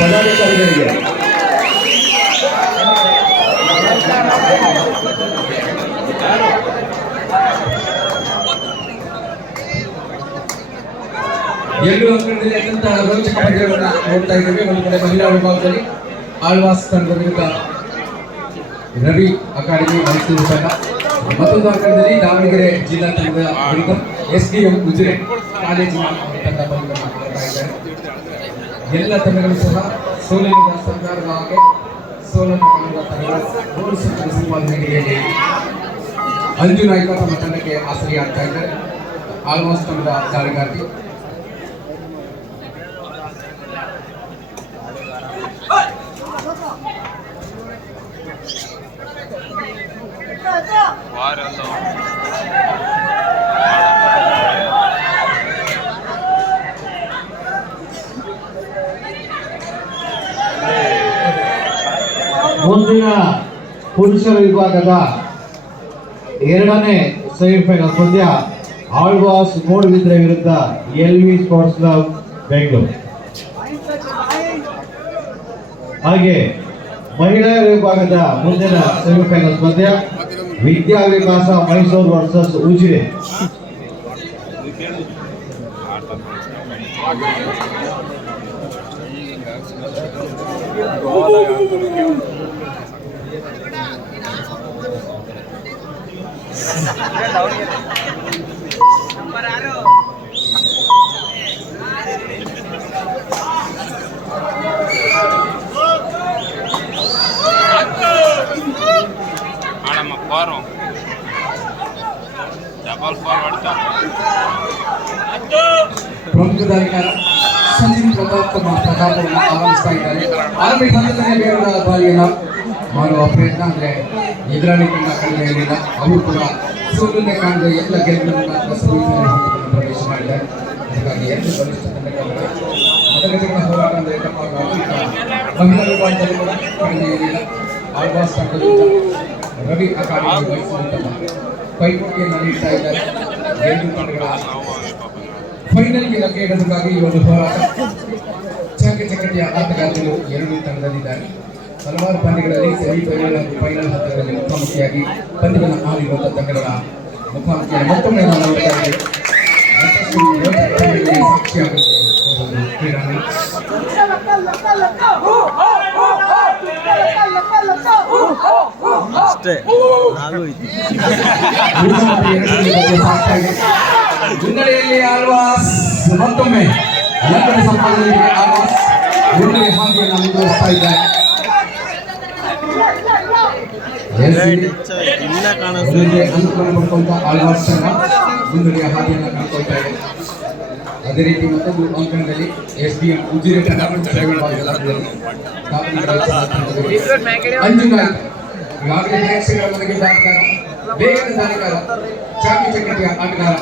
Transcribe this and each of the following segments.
ಪದಾಧಿಕಾರಿಗಳಿಗೆ ಎರಡು ಅಂಕಣದಲ್ಲಿ ಅತ್ಯಂತ ರೋಚಕ ಪಂದ್ಯವನ್ನು ನೋಡ್ತಾ ಇದ್ದೇವೆ. ಒಂದು ಕಡೆ ಮಹಿಳಾ ವಿಭಾಗದಲ್ಲಿ ಆಳ್ವಾಸ್ ತಂಡದ ವಿರುದ್ಧ ರವಿ ಅಕಾಡೆಮಿ ಮೈಸೂರು ತಂಡ, ಮತ್ತೊಂದು ಅಂಕಣದಲ್ಲಿ ದಾವಣಗೆರೆ ಜಿಲ್ಲಾ ತಂಡದ ವಿರುದ್ಧ SDM ಉಜಿರೆ ಕಾಲೇಜಿನ ತಂಡ ಪಂದ್ಯವನ್ನು ಮಾಡ್ತಾ ಇದ್ದಾರೆ. ಎಲ್ಲ ತಂಡಗಳು ಸಹ ಸೋಲಿನ ಸರ್ಕಾರದ ಹಾಗೆ ಸೋಲನ್ನು ಕಾಣುವ ತಂಡಗಳು ಗೋಲ್ ಸಂಪಾದನೆಯಲ್ಲಿ ಅಂಜು ನಾಯ್ಕ ತಮ್ಮ ತಂಡಕ್ಕೆ ಆಸರಿಯಾಗ್ತಾ ಇದ್ದಾರೆ. ಆಳ್ವಾಸ್ ತಂಡದ ದಾಳಿಗಾರ್ತಿ ಮುಂದಿನ ಪುರುಷರ ವಿಭಾಗದ ಎರಡನೇ ಸೆಮಿಫೈನಲ್ ಪಂದ್ಯ ಆಳ್ವಾಸ್ ಮೂಡುಬಿದ್ರೆ ವಿರುದ್ಧ LV ಸ್ಪೋರ್ಟ್ಸ್ ಕ್ಲಬ್ ಬೆಂಗಳೂರು. ಹಾಗೆ ಮಹಿಳೆಯರ ವಿಭಾಗದ ಮುಂದಿನ ಸೆಮಿಫೈನಲ್ ಪಂದ್ಯ ವಿದ್ಯಾ ವಿಕಾಸ ಮೈಸೂರು ವರ್ಸಸ್ ಉಜಿರೆ. ಪ್ರಮುಖ ದಾಳಿಗಾರ ಸಂಜೀವ್ ಪ್ರತಾಪವನ್ನು ಆರಂಭಿಸ್ತಾ ಇದ್ದಾರೆ. ಆರಂಭಿಕ ಹಂತದಲ್ಲಿ ಬೇರೆ ದಾಳಿಯನ್ನು ಮಾಡುವ ಪ್ರಯತ್ನ ಅಂದರೆ ಎದುರಾಳಿ ತಂಡ ಕಡಿಮೆ ಇರಲಿಲ್ಲ. ಅವರು ಕೂಡ ಸೋಲನ್ನೇ ಕಾಣದ ಎಲ್ಲ ಗೆಲುವನ್ನು ಸಮಿತಿಯಲ್ಲಿ ಪ್ರವೇಶ ಮಾಡಿದ್ದಾರೆ. ಹಾಗಾಗಿ ಎರಡು ಬಲಿಷ್ಠ ತಂಡಗಳ ಮೊದಲ ಜಗಳ ಹೋರಾಟ ಅಂದರೆ ಮಹಿಳಾ ವಿಭಾಗದಲ್ಲಿ ಕೂಡ ಕಡಿಮೆ ಇರಲಿಲ್ಲ. ಆಳ್ವಾಸ್ ತಂಡದಿಂದ ರವಿ ಅಕಾಡೆಮಿ ಮೈಸೂರು ತಂಡ ಪೈಪೋಟಿಯನ್ನು ನೀಡ್ತಾ ಇದ್ದಾರೆ. ಎರಡು ತಂಡಗಳ ಫೈನಲ್ಗೆ ಲಗ್ಗೆ ಇಡೋದಕ್ಕಾಗಿ ಈ ಒಂದು ಹೋರಾಟ. ಚಾಕಚಕ್ಯತೆಯ ಆಟಗಾರರು ಎರಡು ತಂಡದಲ್ಲಿದ್ದಾರೆ. ಹಲವಾರು ಪಂದ್ಯಗಳಲ್ಲಿ ಸೆಮಿಫೈನಲ್ ಹಾಗೂ ಫೈನಲ್ ಹಂತಗಳಲ್ಲಿ ಮುಖಾಮುಖಿಯಾಗಿ ಪಂದ್ಯವನ್ನು ಆಡಿರುವಂತಹ ತಂಡಗಳ ಮುಖಾಮುಖಿಯಾಗಿ ಮತ್ತೊಮ್ಮೆ ನಾವು ನೋಡ್ತಾ ಇದ್ದೇವೆ. ಸಾಕ್ಷಿಯಾಗುತ್ತೆ ಕ್ರೀಡಾಂಗಣ. ಮುನ್ನಡೆಯಲ್ಲಿ ಆಳ್ವಾಸ್ ಮತ್ತೊಮ್ಮೆ ಲಂಕನ ಸಂಪಾದನೆಗೆ ಆಳ್ವಾಸ್ ಮುನ್ನಡೆ ಹಾದಿಯನ್ನು ಮುಂದುವರಿಸ್ತಾ ಇದ್ದಾರೆ. ಅನುಕೂಲ ಪಡ್ಕೊಂತ ಆಳ್ವಾಸ್ ತಂಡ ಮುನ್ನಡೆಯ ಹಾದಿಯನ್ನು ಕಂಡುಕೊಳ್ತಾ ಇದೆ. ಅದೇ ರೀತಿ ಮತ್ತೊಂದು ಅಂಕಣದಲ್ಲಿ SDM ಉಜಿರೆ ತಂಡ ಅಂಜು ನಾಯ್ಕ ಈಗಾಗಲೇ ಪ್ರೇಕ್ಷಕರ ಮನೆಗೆ ಆಟಗಾರ, ಬೇಗದ ದಾಳಿಗಾರ, ಚಾಕಚಕ್ಯತೆಯ ಆಟಗಾರ.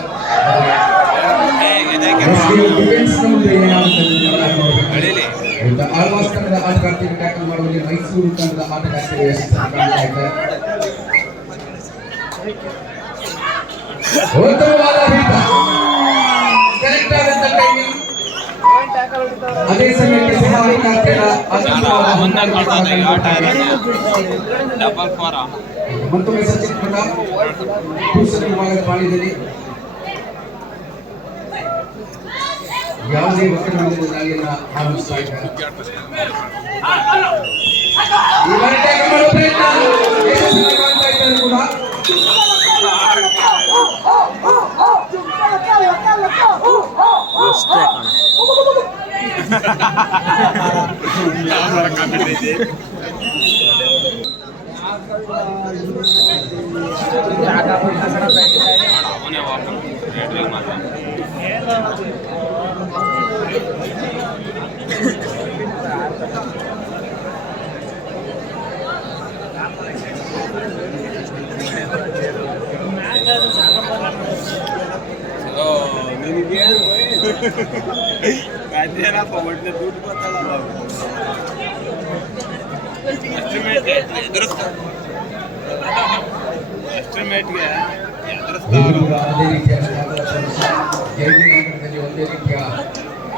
ಆಳ್ವಾಸ್ ತಂಡದ ಆಟಗಾರ್ತಿಗೆ ಟ್ಯಾಕಲ್ ಮಾಡುವಲ್ಲಿ ಮೈಸೂರು ತಂಡದ ಆಟಗಾರ್ತಿಗೆ ಯಶಸ್ಸನ್ನು ಕಾಣ್ತಾ ಇದ್ದಾರೆ. ಉತ್ತಮವಾದ ಹಿಡಿತ, ಕರೆಕ್ಟ್ ಆದಂತ ಟೈಮಿಂಗ್. ಅದೇ ಸಮಯಕ್ಕೆ ಸಹ ಆಟಗಾರ್ತಿಯ ಮತ್ತೊಮ್ಮೆ ಸಚಿನ್ ಪ್ರತಾಪ್ ಪುರುಷರ ವಿಭಾಗದ ಪಾಳ್ಯದಲ್ಲಿ ಯಾವುದೇ ಒತ್ತಡವಿಲ್ಲದ ದಾಳಿಯನ್ನು ಆರಂಭಿಸ್ತಾ ಇದ್ದಾರೆ.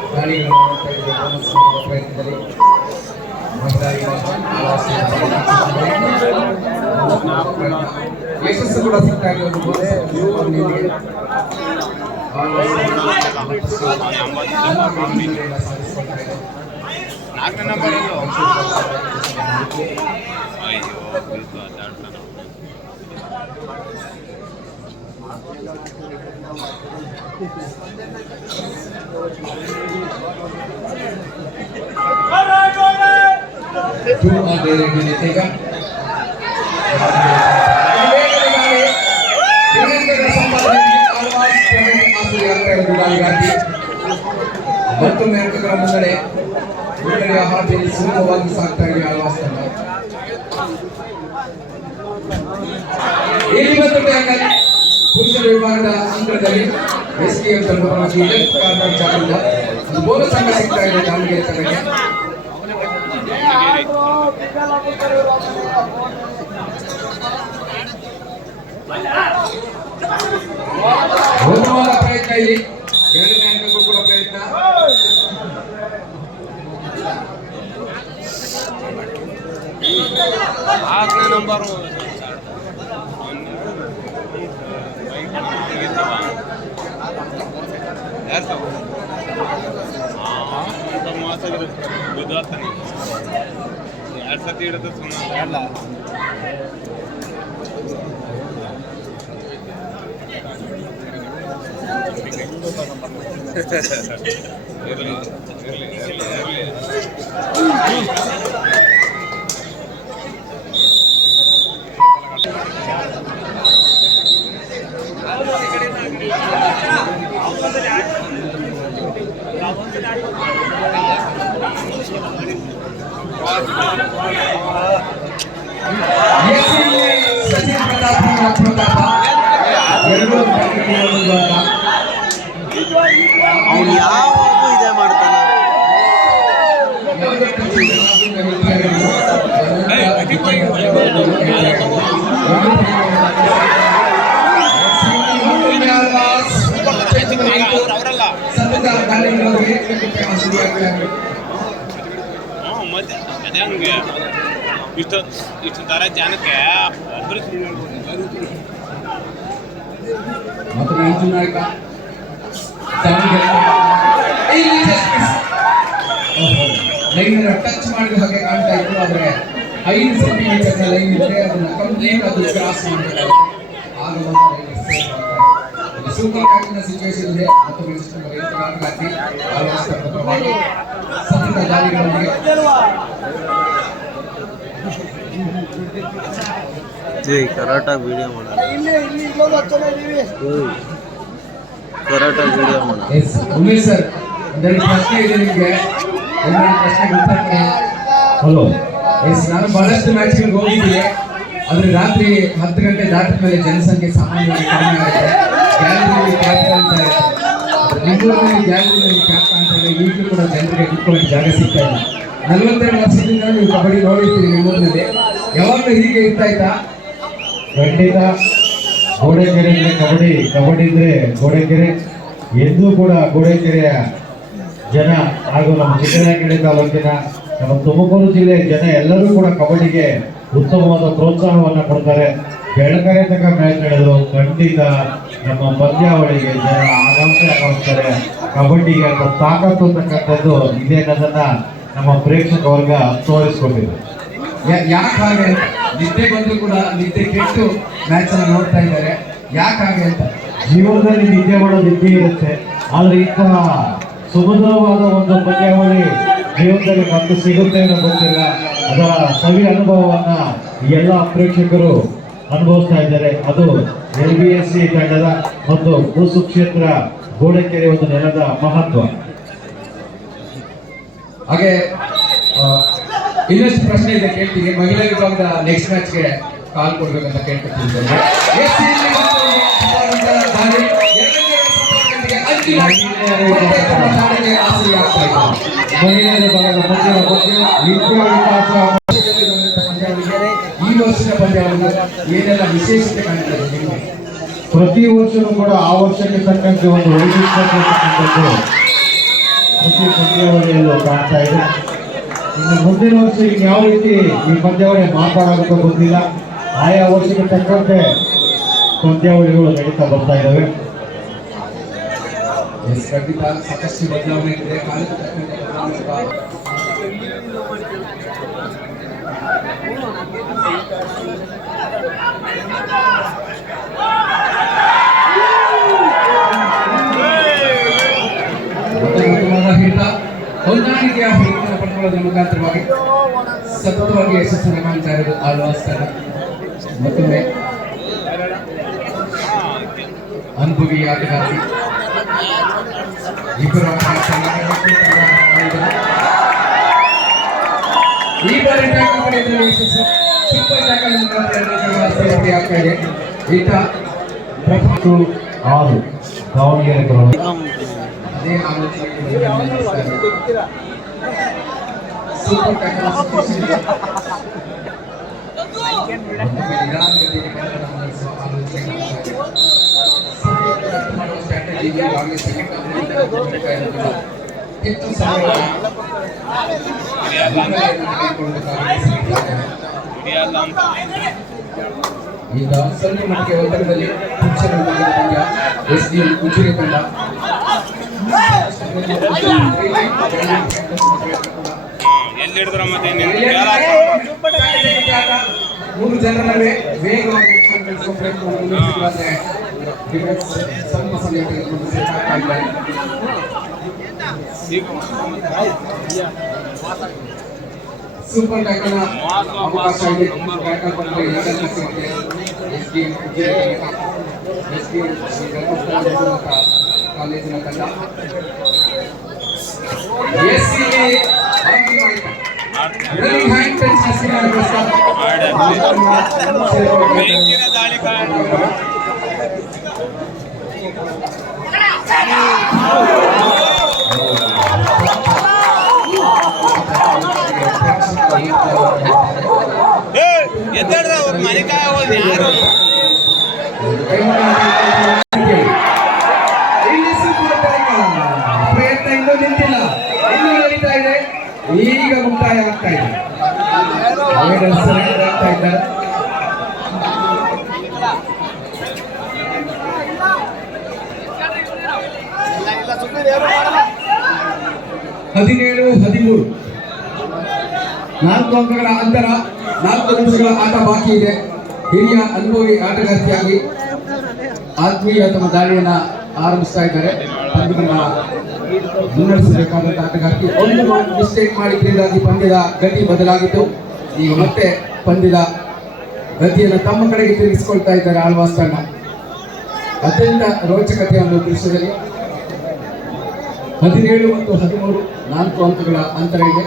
ಕೂಡ ದಾಳಿಗಳನ್ನು ಮಾಡ್ತಾ ಇದ್ದಾರೆ. ಬೋನಸ್ ಮಾಡುವ ಪ್ರಯತ್ನದಲ್ಲಿ ಮಹಿಳಾ ಯಶಸ್ಸು ಕೂಡ ಸಿಗ್ತಾ ಇದೆ. ಒಂದು ಬೋನಸ್ ಮತ್ತೊಮ್ಮೆ ಅಂಕಗಳ ಮುನ್ನಡೆ ಮುನ್ನಡೆಯ ಹಾದಿಯಲ್ಲಿ ಸುಲಭವಾಗಿ ಸಾಗ್ತಾ ಇದೆ ಆಳ್ವಾಸ್ ತಂಡ. ಇಲ್ಲಿ ಮತ್ತು ಪುರುಷರ ವಿಭಾಗದ ಅಂತರದಲ್ಲಿ SKM ತಂಡವಾಗಿ ಲೆಫ್ಟ್ ಕಾರ್ನರ್ ಜಾಗದಿಂದ ಒಂದು ಬೋನಸ್ ಅಂಕ ಸಿಗ್ತಾ ಇದೆ ದಾವಣಗೆರೆ ತಂಡಕ್ಕೆ. ಬಹುಮಾನ ಪ್ರಯತ್ನ ಇಲ್ಲಿ ಎರಡನೇ ಅಂಕಕ್ಕೂ ಕೂಡ ಪ್ರಯತ್ನ. ನಂಬರ್ ಎರಡು ಸತಿ ಹಿಡಿದು ಸುಮ್ಮನೆ ಅಲ್ಲ. ಇರಲಿ ಇರಲಿ ಇರಲಿ ಇರಲಿ. ಸಚಿನ್ ಪ್ರತಾಪ ಎರಡು ಅವನು ಯಾವಾಗ ಇದೇ ಮಾಡ್ತಾನೆ. ಅದೇ ಹಂಗೆ ಇಷ್ಟು ತರ ಜನಕ್ಕೆ ಒಬ್ಬರು ಮತ್ತು ಮಂಜು ನಾಯಕ ಲೈನ್ ಟಚ್ ಮಾಡಿದ ಹಾಗೆ ಕಾಣ್ತಾ ಇತ್ತು. ಆದರೆ 5 ಸೆಂಟಿಮೀಟರ್ ಲೈನ್ ಇದ್ರೆ ಅದನ್ನ ಕಂಪ್ಲೀಟ್ ಅದು ಕ್ರಾಸ್ ಮಾಡಬೇಕು. ಆಗ ಸೂಪರ್ ಕ್ಯಾಪ್ಟನ್ ಸಿಚುವೇಶನ್ ಇದೆ. ಮತ್ತು ಆಟಗಾರ್ತಿ ಸತತ ದಾಳಿಗಳೊಂದಿಗೆ ಕರಾಟಾಗಿ ವಿಡಿಯೋ ಮಾಡೋಣ. ಕರಾಟಾಗಿ ವಿಡಿಯೋ ಮಾಡೋಣ. ಉಮೇಶ್ ಸರ್ ಒಂದೆರಡು ಪ್ರಶ್ನೆ ಇದೆ ನಿಮಗೆ. ಪ್ರಶ್ನೆಗೆ ಉತ್ತರ ಕೊಡಿ. ಹಲೋ. ನಾನು ಬಹಳಷ್ಟು ಮ್ಯಾಚ್ಗಳಿಗೆ ಹೋಗಿದ್ದೀನಿ. ಆದರೆ ರಾತ್ರಿ 10 ಗಂಟೆ ದಾಟಿದ ಮೇಲೆ ಜನಸಂಖ್ಯೆ ಸಾಮಾನ್ಯವಾಗಿ ಕಡಿಮೆ ಆಗುತ್ತೆ. ಗ್ಯಾಲರಿಯಲ್ಲಿ ಕ್ಯಾಪ್ ಕಾಣ್ತಾ ಇದೆ. ಬೆಂಗಳೂರಿನಲ್ಲಿ ಗ್ಯಾಲರಿಯಲ್ಲಿ ಕ್ಯಾಪ್ ಕಾಣ್ತಾ ಇದೆ. ಈಗಲೂ ಕೂಡ ಜನರಿಗೆ ಕುತ್ಕೊಳ್ಳೋಕೆ ಜಾಗ ಸಿಗ್ತಾ ಇಲ್ಲ. 42 ವರ್ಷದಿಂದ ನೀವು ಕಬಡ್ಡಿ ನೋಡಿರ್ತೀರಿ ಬೆಂಗಳೂರಿನಲ್ಲಿ. ಯಾವಾಗಲೂ ಹೀಗೆ ಇರ್ತಾ ಇತ್ತಾ? ಖಂಡಿತ. ಗೋಡೆಕೆರೆ ಕಬಡ್ಡಿ ಇದ್ರೆ ಗೋಡೆಕೆರೆ ಎಂದೂ ಕೂಡ ಗೋಡೆಕೆರೆಯ ಜನ ಹಾಗೂ ನಮ್ಮ ಚಿಕ್ಕನಾಯಕನಹಳ್ಳಿ ತಾಲೂಕಿನ ನಮ್ಮ ತುಮಕೂರು ಜಿಲ್ಲೆಯ ಜನ ಎಲ್ಲರೂ ಕೂಡ ಕಬಡ್ಡಿಗೆ ಉತ್ತಮವಾದ ಪ್ರೋತ್ಸಾಹವನ್ನು ಕೊಡ್ತಾರೆ. ಬೆಳಕರೆ ತನಕ ಮ್ಯಾಚ್ ನಡೆದ್ರು ಖಂಡಿತ ನಮ್ಮ ಪಂದ್ಯಾವಳಿಗೆ ಜನ ಆಕಾಂಕ್ಷೆ ಕಬಡ್ಡಿಗೆ ಅಂತ ತಾಕತ್ತು ಅಂತಕ್ಕಂಥದ್ದು ಇದೇ ಅನ್ನೋದನ್ನ ನಮ್ಮ ಪ್ರೇಕ್ಷಕ ವರ್ಗ ತೋರಿಸ್ಕೊಟ್ಟಿದೆ. ಯಾಕೆ ಹಾಗೆ? ನಿದ್ದೆ ಬಂದು ಕೂಡ ನಿದ್ದೆ ಕೆಟ್ಟು ಮ್ಯಾಚ್ ಅನ್ನ ನೋಡ್ತಾ ಇದ್ದಾರೆ. ಯಾಕೆ ಹಾಗೆ ಅಂತ? ಜೀವನದಲ್ಲಿ ನಿದ್ದೆ ಮಾಡೋದು ಇದ್ದೇ ಇರುತ್ತೆ. ಆದ್ರೆ ಇಂತಹ ಸುಮಧುರವಾದ ಒಂದು ಪಂದ್ಯಾವಳಿ ಜೀವನದಲ್ಲಿ ಮತ್ತೆ ಸಿಗುತ್ತೆ ಅನ್ನೋ ಗೊತ್ತಿಲ್ಲ. ಅದರ ಸವಿ ಅನುಭವವನ್ನ ಎಲ್ಲ ಪ್ರೇಕ್ಷಕರು ಅನುಭವಿಸ್ತಾ ಇದ್ದಾರೆ. ಅದು LBSC ತಂಡದ ಮತ್ತು ಕೂಸು ಕ್ಷೇತ್ರ ಗೋಡೆಕೆರೆ ಒಂದು ನೆಲದ ಮಹತ್ವ. ಹಾಗೆ ಇನ್ನಷ್ಟು ಪ್ರಶ್ನೆ ಇದೆ ಕೇಳ್ತೀನಿ. ಮಹಿಳಾ ವಿಭಾಗದ ನೆಕ್ಸ್ಟ್ ಮ್ಯಾಚ್ಗೆ ಕಾಲ್ ಕೊಡ್ಬೇಕಂತ ಕೇಳ್ಕೊಳ್ತಿದ್ದಾರೆ. ಮಹಿಳೆಯರ ಭಾಗದ ಪಂದ್ಯದ ಬಗ್ಗೆ ಈ ವರ್ಷದ ಪಂದ್ಯವನ್ನು ಏನೆಲ್ಲ ವಿಶೇಷತೆ ಕಾಣ್ತದೆ ನಿಮಗೆ? ಪ್ರತಿ ವರ್ಷವೂ ಕೂಡ ಆ ವರ್ಷಕ್ಕೆ ತಕ್ಕಂತೆ ಒಂದು ವೈಶಿಷ್ಟ್ಯತೆ ಪ್ರತಿ ಪಂದ್ಯಾವಳಿಯಲ್ಲೂ ಕಾಣ್ತಾ ಇದೆ. ಇನ್ನು ಮುಂದಿನ ವರ್ಷ ಯಾವ ರೀತಿ ಈ ಪಂದ್ಯಾವಳಿ ಮಾರ್ಪಾಡಾಗುತ್ತೋ ಗೊತ್ತಿಲ್ಲ. ಆಯಾ ವರ್ಷಕ್ಕೆ ತಕ್ಕಂತೆ ಪಂದ್ಯಾವಳಿಗಳು ನಡೀತಾ ಬರ್ತಾ ಇದ್ದಾವೆ. ಖಂಡಿತ ಸಾಕಷ್ಟು ಬದಲಾವಣೆ ಇದೆ. ಕಾಲಕ್ಕೆ ತಕ್ಕಂತೆ ಬದಲಾವಣೆ ಹಿಡಿತ ಹೊಂದಾಣಿಕೆಯ ಹಿಡಿತನ ಪಡ್ಕೊಳ್ಳೋದ್ರ ಮುಖಾಂತರವಾಗಿ ಸತತವಾಗಿ ಯಶಸ್ಸನ್ನು ಕಾಣ್ತಾ ಇರೋದು ಆಳ್ವಾಸ್ ತಂಡ. ಮತ್ತೊಮ್ಮೆ ಅನುಭವಿ ಆಟಗಾರ್ತಿ ಇಬ್ಬರು ಈ ಬಾರಿ ಟ್ಯಾಕಲ್ ಪಡೆಯುವುದರಲ್ಲಿ ಯಶಸ್ಸು. ಸೂಪರ್ ಟ್ಯಾಕಲ್ ಮುಖಾಂತರ ಆಗ್ತಾ ಇದೆ. ಈತ 6 ದಾವಣಗೆರೆ ಅದೇ ಆಲೋಚನೆ ಸೂಪರ್ ಟ್ಯಾಕಲ್ ನಿಧಾನಗತಿಯಲ್ಲಿ ಕನ್ನಡ ಮಾಡಿಸುವ ಆಲೋಚನೆ ಮಾಡುವ ಸ್ಟ್ರಾಟಜಿ ಈಗಾಗಲೇ ಸೆಕೆಂಡ್ ಹೆಚ್ಚು ಸಮಯ ಈಗ ಸ್ವಲ್ಪ ಮಟ್ಟಿಗೆ ಒತ್ತಡದಲ್ಲಿ ಪುರುಷರ ಪಂದ್ಯ SD ಉಜಿರೆ ತಂಡ ಎಲ್ಲಿ ಹಿಡಿದ್ರ ಮತ್ತೆ 3 ಜನರ ನಡುವೆ ವೇಗವಾಗಿ ಸ್ವಲ್ಪ ಸಮಯ ತೆಗೆದುಕೊಂಡು ಸಾಕಾಗಿದ್ದಾರೆ. ಸೂಪರ್ ಟ್ಯಾಕಲ್ನ ಅವಕಾಶ ಇದೆ. ಟ್ಯಾಕಲ್ ಬಂದರೆ ಕಾಲೇಜಿನ ತಂಡ ರನ್ನಿಂಗ್ ಹ್ಯಾಂಡ್ ಟಚ್ ಬೆಂಕಿನ ದಾಳಿ ಎದ್ದಾಡ್ದ ಅವ್ರ ಮನೆಕಾಯ ಹೋದ್ ಯಾರು ಪ್ರಯತ್ನ ಇನ್ನೂ ನಿಂತಿಲ್ಲ, ಇನ್ನೂ ನಡೀತಾ ಇದೆ. ಈಗ ಮುಕ್ತಾಯ ಆಗ್ತಾ ಇದೆ. ಆಗ್ತಾ ಇದ್ದಾರೆ. ಹದಿನೇಳು 13 4 ಅಂಕಗಳ ಅಂತರ, 4 ನಿಮಿಷಗಳ ಆಟ ಬಾಕಿ ಇದೆ. ಹಿರಿಯ ಅನುಭವಿ ಆಟಗಾರ್ತಿಯಾಗಿ ಆತ್ಮೀಯ ತಮ್ಮ ದಾಳಿಯನ್ನ ಆರಂಭಿಸ್ತಾ ಇದ್ದಾರೆ. ಪಂದ್ಯಗಳನ್ನ ಮುನ್ನಡೆಸಬೇಕಾದಂತಹ ಆಟಗಾರ್ತಿ ಒಂದು ಮಿಸ್ಟೇಕ್ ಮಾಡಿದ್ರಿಂದಾಗಿ ಪಂದ್ಯದ ಗತಿ ಬದಲಾಗಿತ್ತು. ಈಗ ಮತ್ತೆ ಪಂದ್ಯದ ಗತಿಯನ್ನು ತಮ್ಮ ಕಡೆಗೆ ತಿರುಗಿಸಿಕೊಳ್ತಾ ಇದ್ದಾರೆ ಆಳ್ವಾಸ್ ತಂಡ. ಅತ್ಯಂತ ರೋಚಕತೆಯ ಒಂದು ದೃಶ್ಯದಲ್ಲಿ 17 ಮತ್ತು 13 4 ಅಂಕಗಳ ಅಂತರ ಇದೆ.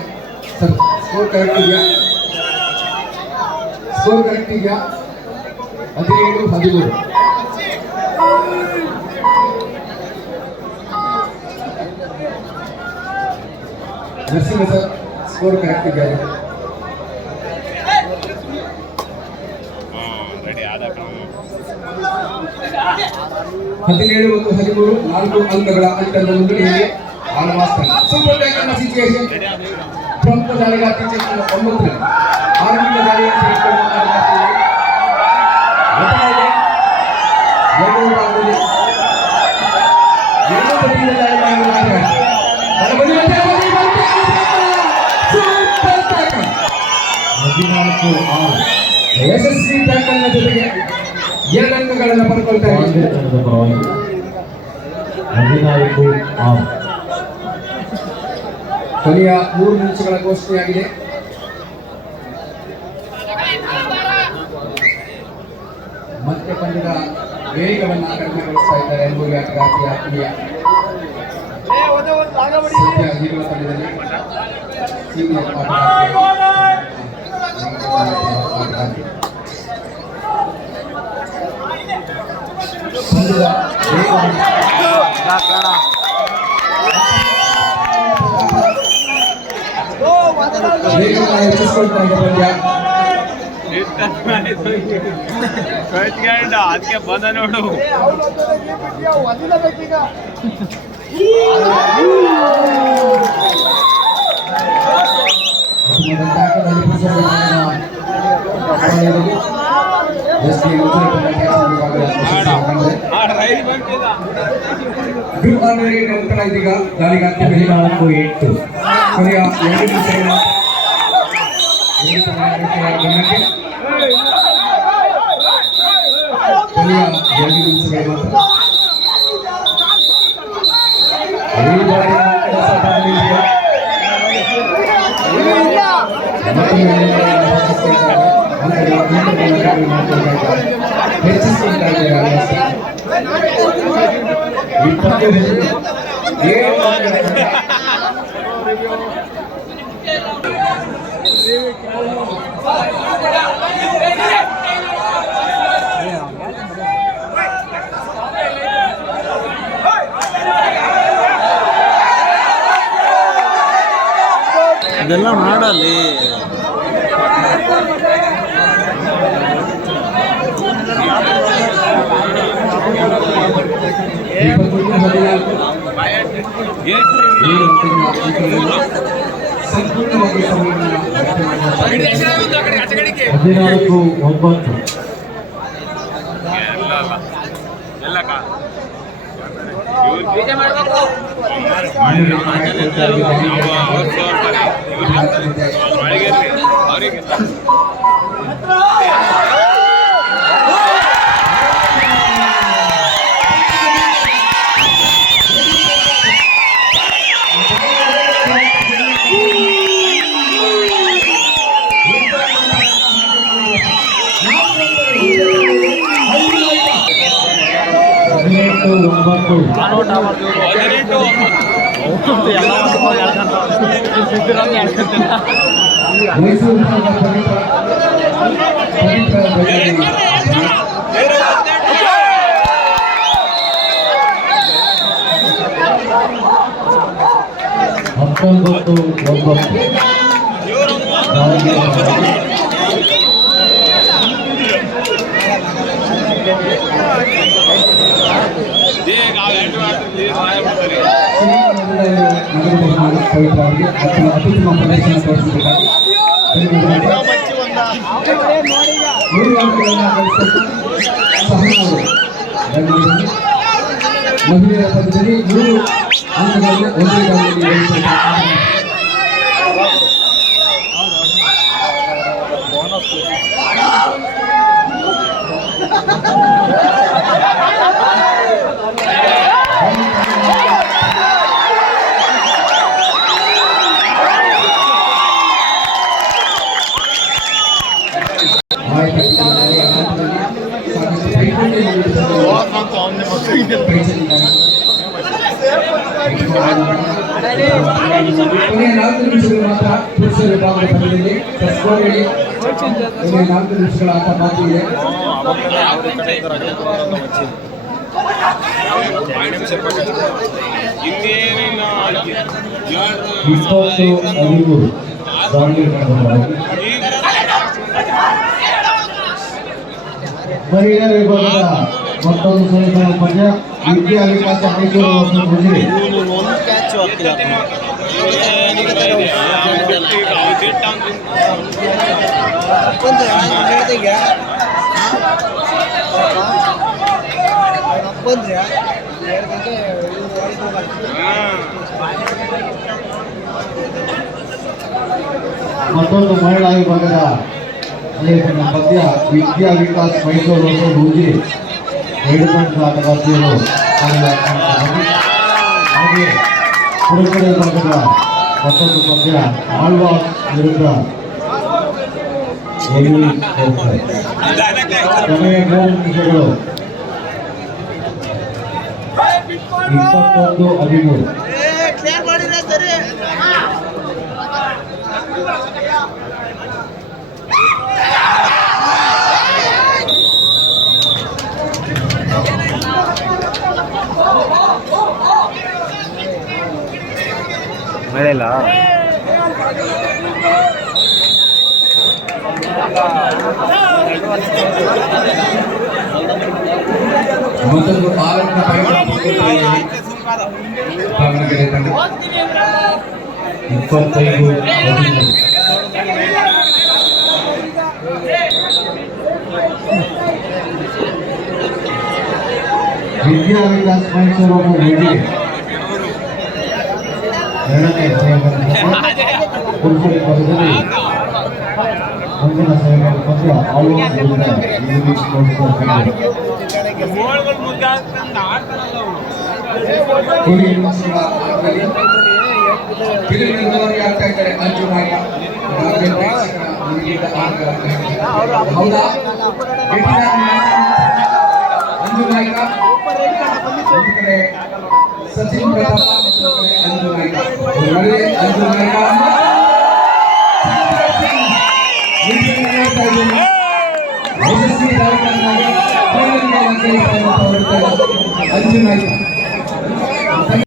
ಸ್ಕೋರ್ ಕರೆಕ್ಟ್ ಇದೆಯಾ? ಸ್ಕೋರ್ ಕರೆಕ್ಟ್ ಇದೆಯಾ? 17 13 ನರಸಿಂಹ ಸರ್, ಸ್ಕೋರ್ ಕರೆಕ್ಟ್ ಇದೆಯಾ? ರೆಡಿ ಆದ 17 ಮತ್ತು 13 4 ಅಂಕಗಳ ಅಂತರದ ಮುಂದುವರಿಯಲ್ಲಿ ಆಳ್ವಾಸ್ ತಂಡ. ಸೂಪರ್ ಟ್ಯಾಕಲ್ನ ಸಿಚುವೇಶನ್. ಪ್ರಮುಖ ದಾಳಿಗಾರ್ತಿ 9 ಆರಂಭಿಕ ದಾಳಿಯನ್ನು ತೆಗೆದುಕೊಳ್ಳುವ ಆಟಗಾರ್ತಿ ಎರಡು ಭಾಗದಲ್ಲಿ ಎರಡು ಬದಿಯಿಂದ ದಾಳಿ ಮಾಡುವ ಆಟಗಾರ್ತಿ. ಸೂಪರ್ ಟ್ಯಾಕಲ್ 14-6 ಯಶಸ್ವಿ ಟ್ಯಾಕಲ್ನ ಜೊತೆಗೆ 2 ಅಂಕಗಳನ್ನು ಪಡ್ಕೊಳ್ತಾ ಇದೆ. 14-6 ಕೊನೆಯ 3 ನಿಮಿಷಗಳ ಘೋಷಣೆಯಾಗಿದೆ. ಮತ್ತೆ ಪಂದ್ಯದ ವೇಗವನ್ನು ಕಡಿಮೆಗೊಳಿಸ್ತಾ ಇದ್ದಾರೆ ಅನುಭವಿ ಆಟಗಾರ್ತಿ ಆತ್ಮೀಯ ಸದ್ಯ ಹೀರುವ ತಂಡದಲ್ಲಿ ಸೀನಿಯರ್ ಆಟಗಾರ್ತಿ. ಪಂದ್ಯದ ವೇಗವನ್ನು ಹೆಚ್ಚಿಸಿಕೊಳ್ತಾ ಇದೆ ಪಂದ್ಯ. ಕಟ್ಕೊಂಡು ಅದಕ್ಕೆ ಬಂದ ನೋಡು. ಮೊದಲ ನಂತರ ಇದೀಗ ದಾಳಿಗೆ 14-8 ಕೊನೆಯ 2 ನಿಮಿಷಗಳ ಕೊನೆಯ 2 ನಿಮಿಷಗಳ ಇದೆಲ್ಲ ಮಾಡಲ್ಲಿ ಸಂಪೂರ್ಣವಾಗಿ 14-9 ಮೈಸೂರು ಪವಿತ್ರ ಬೆಳಗ್ಗೆ 19 ಪವಿತ್ರ ಅವರಿಗೆ ಅತ್ಯುತ್ತಮ ಪ್ರದರ್ಶನ ತೋರಿಸಬೇಕಾಗಿ ಮೂರು ಅಂಕಗಳನ್ನು ಗಳಿಸಲು ಸಹನವರು ಮಹಿಳೆಯರ ಪದ್ಧತಿಯಲ್ಲಿ 3 ಅಂಕಗಳನ್ನು ಒಂದೇ ದಾಳಿಯಲ್ಲಿ ಗಳಿಸಬೇಕು. ಕೊನೆಯ 4 ನಿಮಿಷಗಳು ಮಾತ್ರ ಪುರುಷರ ವಿಭಾಗದ ಪಂದ್ಯದಲ್ಲಿ ಕೊನೆಯ 4 ನಿಮಿಷಗಳ ಆಟ ಬಾಕಿ ಇದೆ. ಮಹಿಳೆಯರ ವಿಭಾಗದ ಮತ್ತೊಂದು ಸೆಮಿಫೈನಲ್ ಪಂದ್ಯ ವಿದ್ಯಾ ವಿಕಾಸ ಮೈಸೂರು ವರ್ಸಸ್ ಗುಜರಿ. ಒಂದು ಕ್ಯಾಚ್ ಹಾಕಿಲ್ಲ ಮತ್ತೊಂದು ಮಹಿಳಾ ವಿಭಾಗದ ಪಂದ್ಯ ವಿದ್ಯಾ ವಿಕಾಸ್ ಮೈಸೂರು ವರ್ಸಸ್ ಗುಜರಿ. 2 ತಂಡದ ಆಟಗಾರ್ತಿಯರು ಹಾಗೆ ಪುರುಷರ ವಿಭಾಗದ ಮತ್ತೊಂದು ಪಂದ್ಯ ಆಳ್ವಾಸ್ ವಿರುದ್ಧ ಕೊನೆಯ 3 ನಿಮಿಷಗಳು 21-13. ಮಳೆಯಲ್ಲ ಮತ್ತೊಂದು ಆರಂಭ ದಾವಣಗೆರೆ ತಂಡ 25-13. ವಿದ್ಯಾ ವಿಕಾಸ್ ಮೈಸೂರು ಹೋಗಿ ಎರಡನೇ ಕುಲ್ಪುರಿ ಪದದಲ್ಲಿ ಮುಂದಿನ ಸೇವೆ ಪಂದ್ಯ ಆಳ್ವಾಸ್ ಇಂಗ್ಲಿಷ್ ಆಗ್ತಾ ಇದ್ದಾರೆ ಅಂಜು ನಾಯ್ಕ ಹೌದಾ ಅಂಜು ನಾಯ್ಕ ಒಂದು ಕಡೆ ಸಚಿನ್ ಪ್ರತಾಪ ಮತ್ತೊಂದು ಕಡೆ ಅಂಜು ನಾಯ್ಕ ಅಂಜು ನಾಯ್ಕ ಯಶಸ್ವಿ ಅಂಜು ನಾಯ್ಕ